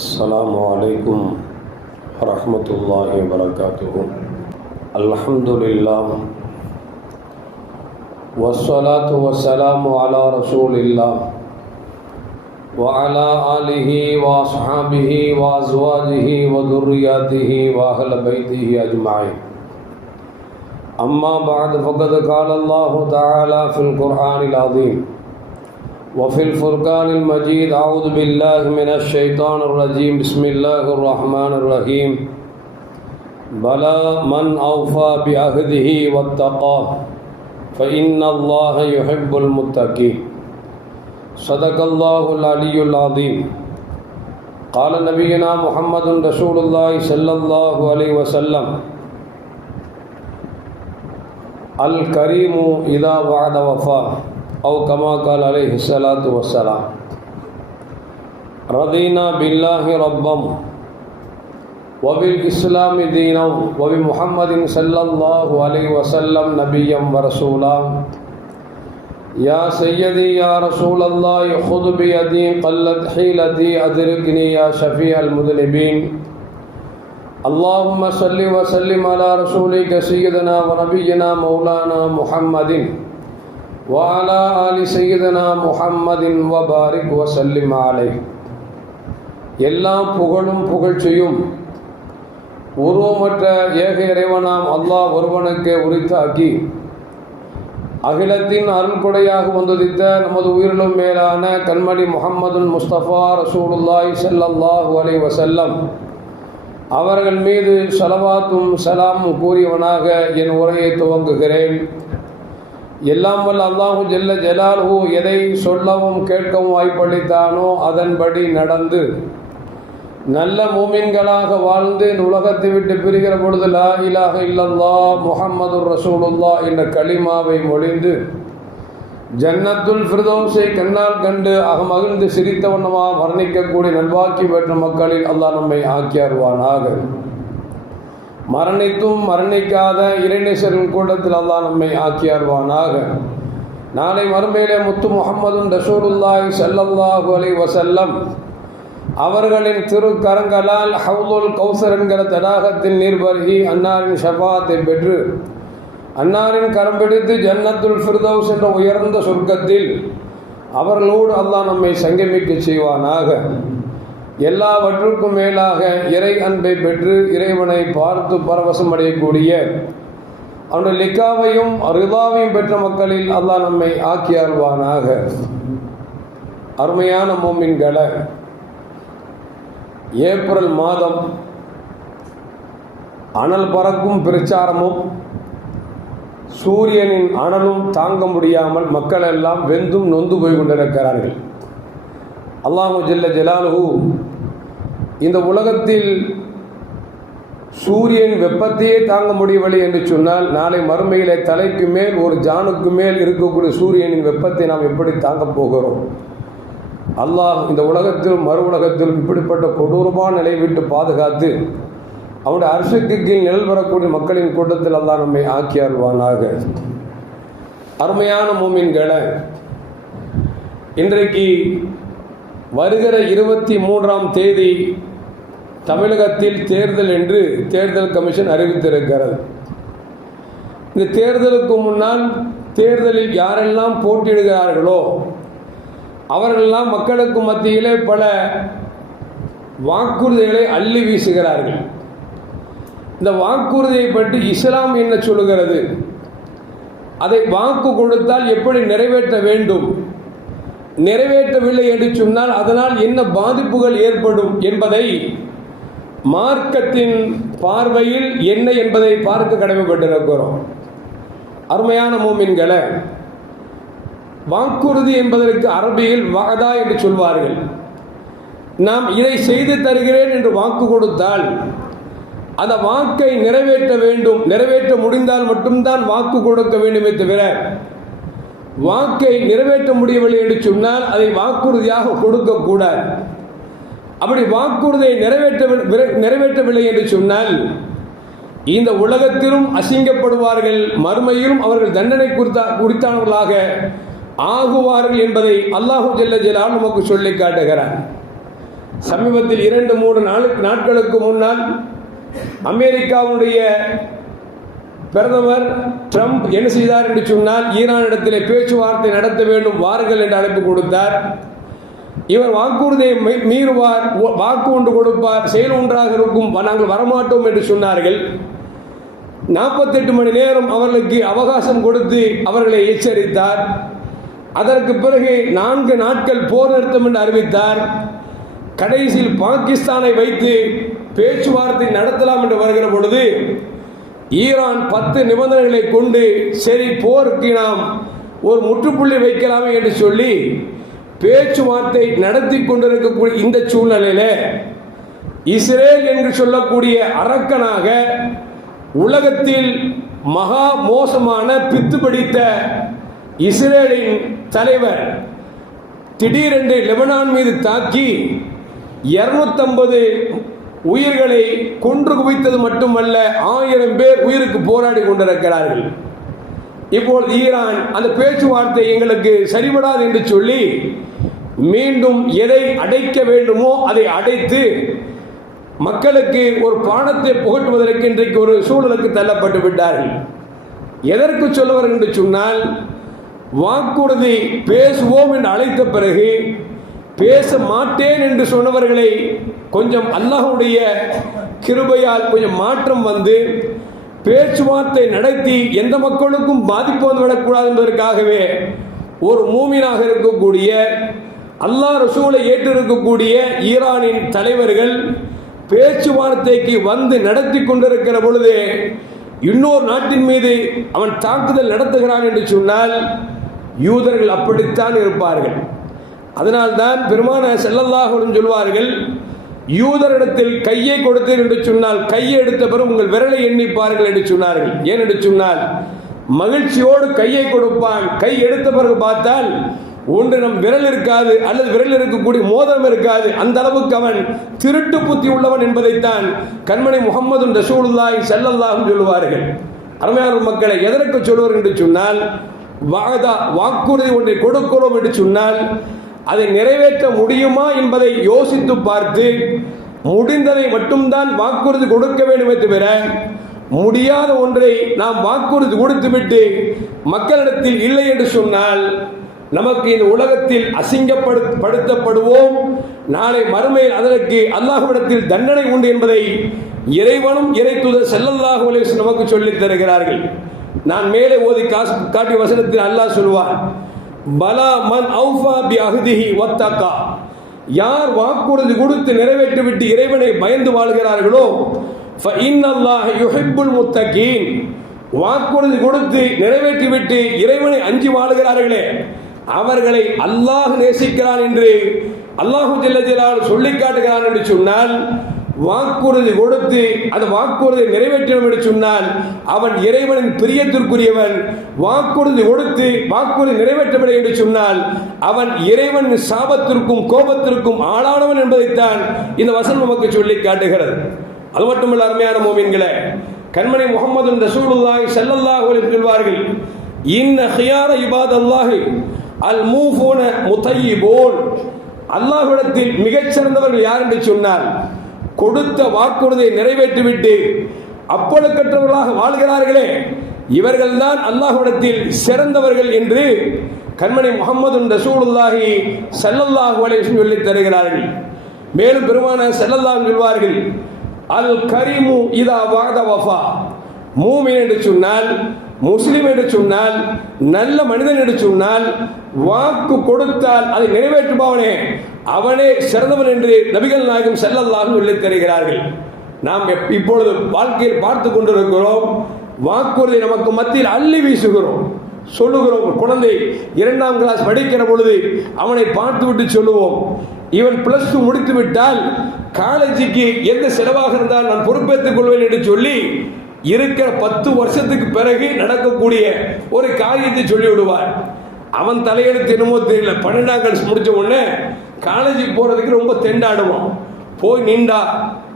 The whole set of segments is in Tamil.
السلام عليكم ورحمة الله وبركاته. الحمد لله والصلاة والسلام على رسول الله وعلى آله وأصحابه وأزواجه وذرياته وأهل بيته أجمعين. أما بعد فقد قال الله تعالى في القرآن العظيم وفي الفرقان المجيد: أعوذ بالله من الشيطان الرجيم. بسم الله الرحمن الرحيم. بلى من أوفى بعهده واتقى فإن الله يحب المتقين. صدق الله العلي العظيم. قال نبينا محمد رسول الله صلى الله عليه وسلم: الكريم إذا وعد وفى أو كما قال عليه الصلاة والسلام. رضينا بالله ربا وبالإسلام دينا وبمحمد صلى الله عليه وسلم نبيا ورسولا. يا سيدي يا رسول الله خذ بيدي قلت حيلتي أدركني يا شفيع المذنبين. اللهم صل وسلم على رسولك سيدنا ونبينا مولانا محمد وعلى آل سيدنا محمد وبارك وسلم عليه. எல்லாம் புகழும் புகழ்ச்சியும் உருவமற்ற ஏக இறைவனாம் அல்லாஹ் ஒருவனுக்கு உரித்தாக்கி அகிலத்தின் அருள்கொடையாக வந்துதித்த நமது உயிரிலும் மேலான கண்மணி முஹம்மது முஸ்தபா ரசூலுல்லாஹி ஸல்லல்லாஹு அலைஹி வஸல்லம் அவர்கள் மீது ஸலவாத்தும் சலாமும் கூறியவனாக என் உரையை துவங்குகிறேன். எல்லாம் வல்ல அல்லாஹு ஜல்ல ஜலாலுஹு எதை சொல்லவும் கேட்கவும் வாய்ப்பளித்தானோ அதன்படி நடந்து நல்ல மூமின்களாக வாழ்ந்து இந்த உலகத்தை விட்டு பிரிகிற பொழுது லா இலாஹ இல்லல்லாஹ் முஹம்மதுர் ரசூலுல்லாஹ் என்ற கலிமாவை மொழிந்து ஜன்னத்துல் ஃபிர்தௌஸை கண்ணால் கண்டு அகமகிழ்ந்து சிரித்த வண்ணமாக மரணிக்கக்கூடிய நல்வாக்கி பெற்ற மக்களில் அல்லாஹ் நம்மை ஆக்கியாருவானாக. மரணித்தும் மரணிக்காத இறைநேசரின் கூட்டத்தில் அல்லாஹ் நம்மை ஆக்கியாருவானாக. நாளை மறுமையிலே முத்து முஹம்மது ரசூலுல்லாஹி ஸல்லல்லாஹு அலைஹி வஸல்லம் அவர்களின் திருக்கரங்களால் ஹவுலுல் கௌசர் என்கிற தடாகத்தில் நீர் பருகி அன்னாரின் ஷஃபாத்தை பெற்று அன்னாரின் கரம் பிடித்து ஜன்னத்துல் ஃபிர்தௌஸ் என்ற உயர்ந்த சொர்க்கத்தில் அவர்களோடு அல்லாஹ் நம்மை சங்கமிக்க செய்வானாக. எல்லாவற்றுக்கும் மேலாக இறை அன்பை பெற்று இறைவனை பார்த்து பரவசம் அடையக்கூடிய அவனுடைய லிக்காவையும் ரிதாவையும் பெற்ற மக்களில் அல்லாஹ் நம்மை ஆக்கி அருள்வானாக. அருமையான மோமின்களை, ஏப்ரல் மாதம் அனல் பறக்கும் பிரச்சாரமும் சூரியனின் அனலும் தாங்க முடியாமல் மக்கள் எல்லாம் வெந்தும் நொந்து போய் கொண்டிருக்கிறார்கள். அல்லாஹு ஜல்ல ஜலாலுஹு இந்த உலகத்தில் சூரியன் வெப்பத்தையே தாங்க முடியவில்லை என்று சொன்னால் நாளை மறுமையிலே தலைக்கு மேல் ஒரு ஜானுக்கு மேல் இருக்கக்கூடிய சூரியனின் வெப்பத்தை நாம் எப்படி தாங்கப் போகிறோம்? அல்லாஹ் இந்த உலகத்திலும் மறு உலகத்திலும் இப்படிப்பட்ட கொடூரமான நிலை விட்டு பாதுகாத்து அவனுடைய அரசுக்கு கீழ் நிழல் வரக்கூடிய மக்களின் கூட்டத்தில் அல்லாஹ் நம்மை ஆக்கி அருள்வானாக. அருமையான மூமின்களை, இன்றைக்கு வருகிற 23ஆம் தேதி தமிழகத்தில் தேர்தல் என்று தேர்தல் கமிஷன் அறிவித்திருக்கிறது. இந்த தேர்தலுக்கு முன்னால் தேர்தலில் யாரெல்லாம் போட்டியிடுகிறார்களோ அவர்களெல்லாம் மக்களுக்கு மத்தியிலே பல வாக்குறுதிகளை அள்ளி வீசுகிறார்கள். இந்த வாக்குறுதியை பற்றி இஸ்லாம் என்ன சொல்லுகிறது? அதை வாக்கு கொடுத்தால் எப்படி நிறைவேற்ற வேண்டும், நிறைவேற்றவில்லை என்று சொன்னால் அதனால் என்ன பாதிப்புகள் ஏற்படும் என்பதை மார்க்கத்தின் பார்வையில் என்ன என்பதை பார்க்க கடமைப்பட்டிருக்கிறோம். அருமையான மூமின்களை, வாக்குறுதி என்பதற்கு அரபியில் வஅதா என்று சொல்வார்கள். நாம் இதை செய்து தருகிறேன் என்று வாக்கு கொடுத்தால் அந்த வாக்கை நிறைவேற்ற வேண்டும். நிறைவேற்ற முடிந்தால் மட்டும்தான் வாக்கு கொடுக்க வேண்டுமே தவிர வாக்கை நிறைவேற்ற முடியவில்லை என்று சொன்னால் அதை வாக்குறுதியாக கொடுக்கக்கூடாது. அப்படி வாக்குறுதியை நிறைவேற்றவில்லை என்று சொன்னால் இந்த உலகத்திலும் அசிங்கப்படுவார்கள், மறுமையிலும் அவர்கள் தண்டனை குறித்தானவர்களாக ஆகுவார்கள் என்பதை அல்லாஹு ஜல்ல ஜலால் நமக்கு சொல்லி காட்டுகிறார். சமீபத்தில் 2-3 நாட்களுக்கு முன்னால் அமெரிக்காவுடைய பிரதமர் ட்ரம்ப் என்ன செய்தார் என்று சொன்னால், ஈரானிடத்தில் பேச்சுவார்த்தை நடத்த வேண்டும் வாருங்கள் என்று அழைப்பு கொடுத்தார். இவர் வாக்குறுதியை மீறுவார், வாக்கு ஒன்று கொடுப்பார், செயல் ஒன்றாக இருக்கும், நாங்கள் வரமாட்டோம் என்று சொன்னார்கள். 48 மணி நேரம் அவர்களுக்கு அவகாசம் கொடுத்து அவர்களை எச்சரித்தார். அதற்கு பிறகு 4 நாட்கள் போர் நிறுத்தம் என்று அறிவித்தார். கடைசியில் பாகிஸ்தானை வைத்து பேச்சுவார்த்தை நடத்தலாம் என்று வருகிற பொழுது ஈரான் 10 நிபந்தனைகளை கொண்டு சரி போருக்கு நாம் ஒரு முற்றுப்புள்ளி வைக்கலாமே என்று சொல்லி பேச்சுவார்த்தை நடத்தி கொண்டிருக்கக்கூடிய இந்த சூழ்நிலையில இஸ்ரேல் என்று சொல்லக்கூடிய அரக்கனாக உலகத்தில் மகா மோசமான பித்து பிடித்த இஸ்ரேலின் தலைவர் திடீரென்று லெபனான் மீது தாக்கி 250 உயிர்களை கொன்று குவித்தது மட்டுமல்ல, 1000 பேர் உயிருக்கு போராடி கொண்டிருக்கிறார்கள். இப்போது ஈரான் அந்த பேச்சுவார்த்தை எங்களுக்கு சரிபடாது என்று சொல்லி மீண்டும் எதை அடைக்க வேண்டுமோ அதை அடைத்து மக்களுக்கு ஒரு பாடத்தை புகட்டுவதற்கு இன்றைக்கு ஒரு சூழலுக்கு தள்ளப்பட்டு விட்டார்கள். எதற்கு சொல்லுவார்கள் என்று சொன்னால், வாக்குறுதி பேசுவோம் என்று அழைத்த பிறகு பேச மாட்டேன் என்று சொன்னவர்களை கொஞ்சம் அல்லாஹ்வுடைய கிருபையால் கொஞ்சம் மாற்றம் வந்து பேச்சுவார்த்தை நடத்தி எந்த மக்களுக்கும் பாதிப்பு வந்துவிடக்கூடாது என்பதற்காகவே ஒரு மூமினாக இருக்கக்கூடிய அல்லாஹ் ரசூலை ஏற்றிருக்கக்கூடிய ஈரானின் தலைவர்கள் பேச்சுவார்த்தைக்கு வந்து நடத்தி கொண்டிருக்கிற பொழுது இன்னொரு நாட்டின் மீது அவன் தாக்குதல் நடத்துகிறான் என்று சொன்னால் யூதர்கள் அப்படித்தான் இருப்பார்கள். அதனால்தான் பெருமானார் ஸல்லல்லாஹு அலைஹி வஸல்லம் சொல்வார்கள், யூதரிடத்தில் கையை கொடுத்தீர்கள் என்று சொன்னால் கையை எடுத்த பிறகு உங்கள் விரலை எண்ணிப்பார்கள் என்று சொன்னார்கள். ஏன் என்று சொன்னால், மகிழ்ச்சியோடு கையை கொடுப்பான், கை எடுத்த பிறகு பார்த்தால் ஒன்று நம் விரல் இருக்காது அல்லது விரல் இருக்கக்கூடிய மோதிரம் இருக்காது. அந்த அளவுக்கு அவன் திருட்டு புத்தி உள்ளவன் என்பதைத்தான் கண்மணி முஹம்மது ரசூலுல்லாஹி ஸல்லல்லாஹு அலைஹி வஸல்லம் சொல்லுவார்கள். அருமையான மக்களை, எதற்கு சொல்லுவார் என்று சொன்னால், வாக்குறுதி ஒன்றை கொடுக்கிறோம் என்று சொன்னால் அதை நிறைவேற்ற முடியுமா என்பதை யோசித்து பார்த்து முடிந்ததை மட்டும்தான் வாக்குறுதி கொடுக்க வேண்டும் தவிர முடியாத ஒன்றை நாம் வாக்குறுதி கொடுத்துவிட்டு மக்களிடத்தில் இல்லை என்று சொன்னால் நமக்கு இந்த உலகத்தில் அசிங்கப்படுத்தப்படுவோம். நாளை மறுமையில் அதற்கு அல்லாஹ்விடத்தில் தண்டனை உண்டு என்பதை இறைவனும் இறைத்தூதர் ஸல்லல்லாஹு அலைஹி வஸல்லம் நமக்கு சொல்லித் தருகிறார்கள். நான் மேலே ஓதி காட்டிய வசனத்தில் அல்லாஹ் சொல்வார், பலா மன் அவுஃபா பி அஹ்திஹி வத்தகா, யார் வாக்குறுதி கொடுத்து நிறைவேற்றிவிட்டு இறைவனை பயந்து வாழ்கிறார்களோ ஃபஇன்னல்லாஹ யுஹிப்புல் முத்தகீன், வாக்குறுதி கொடுத்து நிறைவேற்றிவிட்டு இறைவனை அஞ்சி வாழ்கிறார்களே அவர்களை அல்லாஹ் நேசிக்கிறான் என்று அல்லாஹு ஜல்ல ஜலாலுஹு சொல்லி காட்டுகிறான் என்று சொன்னால், வாக்குறுதி கொடுத்து அந்த வாக்குறுதியை நிறைவேற்றணும் என்று சொன்னால் அவன் இறைவனின் பிரியத்திற்குரியவன். வாக்குறுதி கொடுத்து வாக்குறுதி நிறைவேற்றவில்லை என்று சொன்னால் அவன் இறைவனின் சாபத்திற்கும் கோபத்திற்கும் ஆளானவன் என்பதைத்தான் இந்த வசனம் நமக்கு சொல்லி காட்டுகிறது. அது மட்டுமல்ல, அருமையான மோமின்களே, கண்மணி முஹம்மது ரசூலுல்லாஹி ஸல்லல்லாஹு அலைஹி வஸல்லம் சொல்வார்கள், இன்ன ஹியார இபாதல்லாஹி அல் மூஃபூன முதையிபூன், அல்லாஹ்விடத்தில் மிகச் சிறந்தவர்கள் யார் என்று சொன்னால் கொடுத்த வாக்குறுதியை நிறைவேற்றிவிட்டு அப்பழுக்கற்றவர்களாக வாழ்கிறார்களே இவர்கள்தான் அல்லாஹ்விடத்தில் சிறந்தவர்கள் என்று கண்மணி முஹம்மது ரசூலுல்லாஹி ஸல்லல்லாஹு அலைஹி வஸல்லம் சொல்லித் தருகிறார்கள். மேலும் பெருமானார் ஸல்லல்லாஹு அலைஹி சொல்வார்கள், அல் கரீமு இதா வஅத வஃபா, மூமின் என்று சொன்னால், முஸ்லிம் என்று சொன்னால், நல்ல மனிதன் என்று சொன்னால் வாக்கு கொடுத்தால் அதை நிறைவேற்றுபவனே அவனே சிறந்தவன் என்று நபிகள் நாயகம் ஸல்லல்லாஹு அலைஹி வஸல்லம் தருகிறார்கள். நாம் இப்பொழுது வாழ்க்கையில் பார்த்து கொண்டிருக்கிறோம், வாக்குறுதி நமக்கு மத்தியில் அள்ளி வீசுகிறோம், சொல்லுகிறோம். குழந்தை 2ஆம் கிளாஸ் படிக்கிற பொழுது அவனை பார்த்து விட்டு சொல்லுவோம், இவன் +2 முடித்து விட்டால் காலேஜுக்கு எந்த செலவாக இருந்தால் நான் பொறுப்பேற்றுக் கொள்வேன் என்று சொல்லி இருக்கிற 10 வருஷத்துக்கு பிறகு நடக்கக்கூடிய ஒரு காரியத்தை சொல்லி விடுவார். அவன் தலையெழுத்து என்னமோ தெரியல, 12ஆம் கிளாஸ் முடிச்ச உடனே காலேஜுக்கு போறதுக்கு ரொம்ப தெண்டாடுவான். போய் நின்றா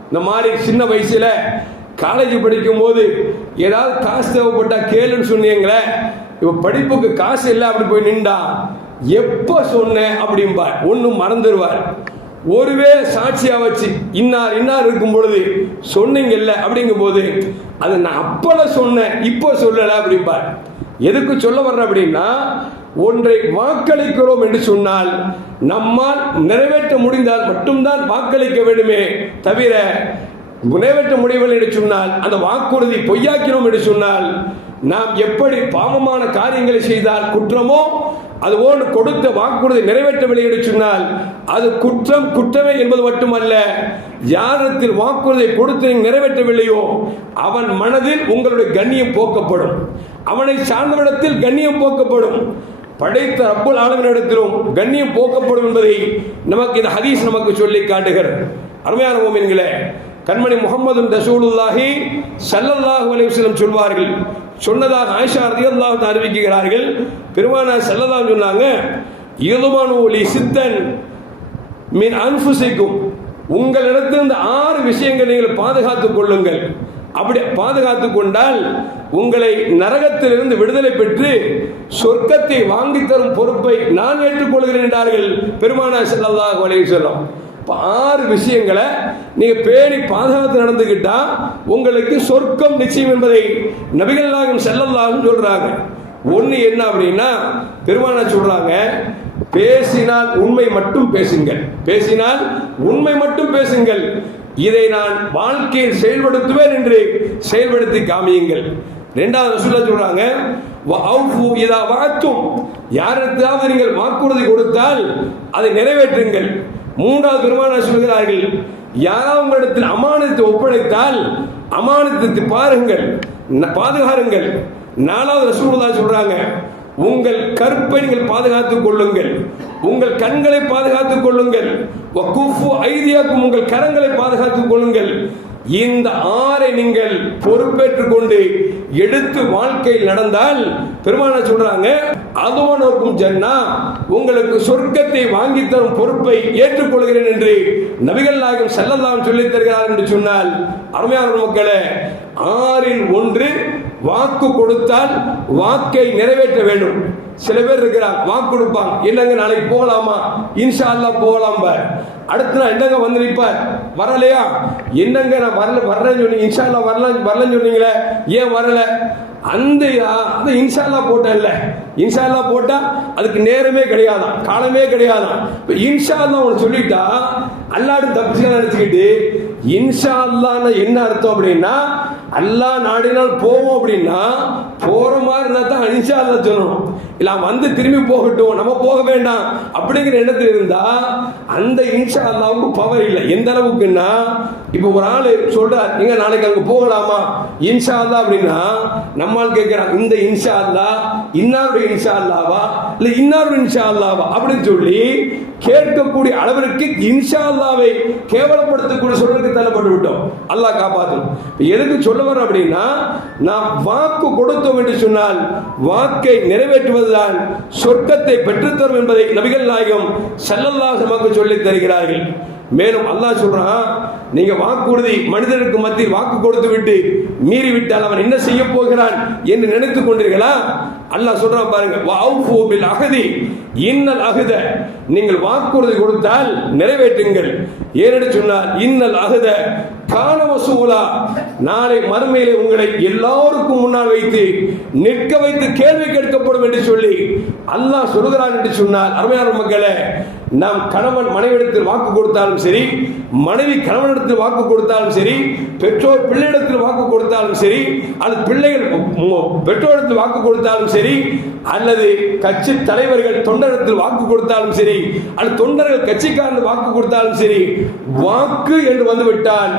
இந்த மாதிரி சின்ன வயசுல காலேஜ் படிக்கும் போது ஏதாவது காசு தேவைப்பட்டா கேளுன்னு சொன்னீங்களே, இப்ப படிப்புக்கு காசு இல்லை, அப்படி போய் நின்றா எப்ப சொன்ன அப்படிம்பார். ஒன்னும் மறந்துடுவார். ஒருவேளை சாட்சியா வச்சு இன்னார் இன்னார் இருக்கும் பொழுது சொன்னீங்கல்ல அப்படிங்கும் போது அது நான் அப்பல சொன்னேன் இப்போ சொல்லல அப்படிம்பார். எதுக்கு சொல்ல வர்ற அப்படின்னா, ஒன்றை வாக்களிக்கிறோம் என்று சொன்னால் நம்மால் நிறைவேற்ற முடிந்தால் மட்டும்தான் வாக்களிக்க வேண்டுமே தவிர, நிறைவேற்ற முடியவில்லை என்று சொன்னால் அந்த வாக்குறுதி பொய்யாக்கிறோம் என்று சொன்னால், நாம் எப்படி பாவமான காரியங்களை செய்தால் குற்றமோ அதுபோன்று கொடுத்த வாக்குறுதி நிறைவேற்றவில்லை என்று சொன்னால் அது குற்றம் குற்றமே என்பது மட்டுமல்ல, யாரிடத்தில் வாக்குறுதியை கொடுத்து நிறைவேற்றவில்லையோ அவன் மனதில் உங்களுடைய கண்ணியம் போக்கப்படும், அவனை சார்ந்தவிடத்தில் கண்ணியம் போக்கப்படும், படைத்த ரப்புல் ஆலமீனிடத்திலும் கண்ணியம் போக்கப்படும் என்பதை நமக்கு இந்த ஹதீஸ் நமக்கு சொல்லி காட்டுகிறது. அருமையான முஃமின்களே, கண்மணி முஹம்மது ரசூலுல்லாஹி ஸல்லல்லாஹு அலைஹி வஸல்லம் சொல்வார்கள், சொன்னதாக ஆயிஷா ரலியல்லாஹு அன்ஹா அறிவிக்கிறார்கள், பெருமானார் ஸல்லல்லாஹு சொன்னாங்க, யதுமனு லி சித்தன் மின் அன்ஃபுசிக்கும், உங்களிடத்தில் இந்த 6 விஷயங்களை நீங்கள் பாதுகாத்துக் கொள்ளுங்கள். அப்படி பாதுகாத்துக் கொண்டால் உங்களை நரகத்திலிருந்து விடுதலை பெற்று சொர்க்கத்தை வாங்கி தரும் பொறுப்பை நான் ஏற்றுக்கொள்கிறேன் என்றார்கள் பெருமானார் ஸல்லல்லாஹு அலைஹி வஸல்லம். 6 விஷயங்களை நீங்க பேணி பாதுகாத்து நடந்துகிட்டா உங்களுக்கு சொர்க்கம் நிச்சயம் என்பதை நபிகள் நாயகம் ஸல்லல்லாஹு சொல்றாங்க. ஒன்னு என்ன அப்படின்னா, பெருமானார் சொல்றாங்க, பேசினால் உண்மை மட்டும் பேசுங்கள், பேசினால் உண்மை மட்டும் பேசுங்கள், இதை நான் வாழ்க்கையில் செயல்படுத்துவேன் என்று செயல்படுத்தி காமியுங்கள். இரண்டாவது ரசூலுல்லாஹ் சொல்றாங்க, வஅஃபு இதா வஅத்தும், யாரிடத்தாவது நீங்கள் வாக்குறுதி கொடுத்தால் அதை நிறைவேற்றுங்கள். மூன்றாவது பெருமானார் சொல்கிறார்கள், யாராவது உங்களிடத்தில் அமானத்தை ஒப்படைத்தால் அமானத்தை பாருங்கள், பாதுகாருங்கள். நாலாவது ரசூலுல்லாஹ் சொல்றாங்க, உங்கள் கற்பை நீங்கள் பாதுகாத்துக் கொள்ளுங்கள், உங்கள் கண்களை பாதுகாத்துக் கொள்ளுங்கள், வகுஃபு ஐதியாக்கும், உங்கள் கரங்களை பாதுகாத்துக் கொள்ளுங்கள். இந்த 6 நீங்கள் பொறுப்பேற்றுக் கொண்டு எடுத்து வாழ்க்கையில் நடந்தால் பெருமானார் சொல்றாங்க, அதுவனுக்கும் ஜன்னா, உங்களுக்கு சொர்க்கத்தை வாங்கி தரும் பொறுப்பை ஏற்றுக்கொள்கிறேன் என்று நபிகள் நாயகம் ஸல்லல்லாஹு சொல்லி தருகிறார் என்று சொன்னால், அருமையான மக்களே, 6இல் 1 வாக்கு கொடுத்தால் வாக்கை நிறைவேற்ற வேண்டும். சில பேர் இருக்கிறாங்க, வாக்கு கொடுப்பாங்க, என்னங்க நாளைக்கு போகலாமா, இன்ஷா அல்லாஹ் போகலாம், அடுத்த நாள் என்னங்க வந்து நிற்பார், வரலையா, என்னங்க நான் வர்றேன்னு சொன்னீங்க, இன்ஷா அல்லாஹ் வரலன்னு சொன்னீங்களே, ஏன் வரல, அந்த இன்ஷா அல்லாஹ் போட்டேன்ல, இன்ஷா அல்லாஹ் போட்டா அதுக்கு நேரமே கிடையாதான், காலமே கிடையாதான். இப்போ இன்ஷா அல்லாஹ் ஒன்று சொல்லிட்டா அல்லாஹ்டு தப்பிச்சு நினைச்சுக்கிட்டு இன்ஷா அல்லாஹ்னா என்ன அர்த்தம் அப்படின்னா, அல்லாஹ் நாடினால் போவோம் அப்படின்னா போற மாதிரி இருந்தா தான் இன்ஷா அல்லாஹ் சொல்லணும். இல்ல வந்து திரும்பி போகட்டும், நம்ம போக வேண்டாம் அப்படிங்கிற எண்ணத்தில் இருந்தா அந்த இன்ஷா அல்லாஹ்வுக்கு பவர் இல்லை. எந்த அளவுக்குன்னா, இப்போ ஒரு ஆளு சொல்றார், நீங்க நாளைக்கு அங்க போகலாமா இன்ஷா அல்லாஹ் அப்படின்னா, நம்மால் கேட்கிறான், இந்த இன்ஷா அல்லாஹ் இன்னாருடைய இன்ஷா அல்லாஹ்வா இல்ல இன்னாருடைய இன்ஷா அல்லாஹ்வா அப்படின்னு சொல்லி கேட்கக்கூடிய அளவிற்கு இன்ஷா அல்லாஹ்வை கேவலப்படுத்தக்கூடிய சொல்றதுக்கு தள்ளப்பட்டு விட்டோம். அல்லாஹ் காப்பாற்றும். எதுக்கு சொல்ல வர அப்படின்னா, நாம் வாக்கு கொடுத்தோம் என்று சொன்னால் வாக்கை நிறைவேற்றுவதுதான் சொர்க்கத்தை பெற்றுத்தரும் என்பதை நபிகள் நாயகம் ஸல்லல்லாஹு அலைஹி வஸல்லம் சொல்லி தருகிறார்கள். மேலும் அல்லாஹ் சொல்றான், நீங்க வாக்குறுதி மனிதருக்கு மத்தியில் வாக்கு கொடுத்து விட்டு மீறி விட்டால் அவன் என்ன செய்ய போகிறான் என்று நினைத்துக் கொண்டீர்களா? அல்லாஹ் சொல்றான் பாருங்க, வஅஃபு பில் அஹதி இன்னல் அஹத, நீங்கள் வாக்குறுதி கொடுத்தால் நிறைவேற்றுங்கள். ஏனென்று சொன்னால் இன்னல் அஹத கான வசூலா, நாளை மறுமையிலே உங்களை எல்லாருக்கும் முன்னால் வைத்து நிற்க வைத்து கேள்வி கேட்கப்படும் என்று சொல்லி அல்லாஹ் சொல்கிறான் என்று சொன்னால், அருமையான மக்களே, நாம் கணவன் மனைவிடத்தில் வாக்கு கொடுத்தாலும் சரி, மனைவி கணவனிடத்தில் வாக்கு கொடுத்தாலும் சரி, பெற்றோர் பிள்ளையிடத்தில் வாக்கு கொடுத்தாலும் சரி, அல்லது பிள்ளைகள் பெற்றோரிடத்தில் வாக்கு கொடுத்தாலும் சரி, அல்லது கட்சி தலைவர்கள் தொண்டரிடத்தில் வாக்கு கொடுத்தாலும் சரி, அல்லது தொண்டர்கள் கட்சிக்காரர்கள் வாக்கு கொடுத்தாலும் சரி, வாக்கு என்று வந்துவிட்டால்